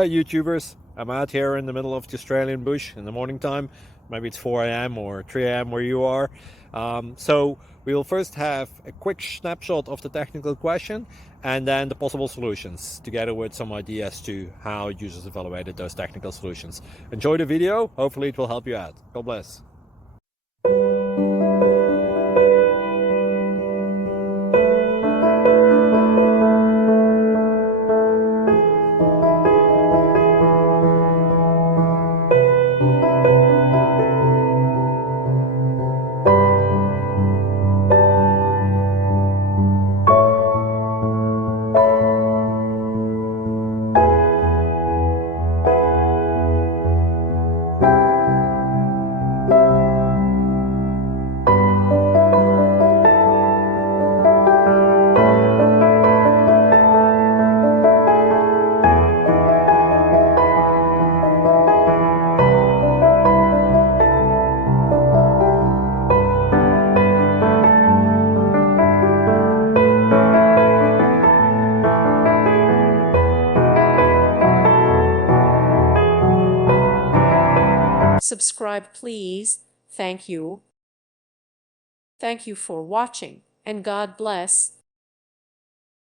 Hey YouTubers, I'm out here in the middle of the Australian bush in the morning time. Maybe it's 4 a.m. or 3 a.m. where you are. So we will first have a quick snapshot of the technical question and then the possible solutions, together with some ideas to how users evaluated those technical solutions. Enjoy the video, hopefully it will help you out. God bless. Subscribe, please. Thank you. Thank you for watching, and God bless.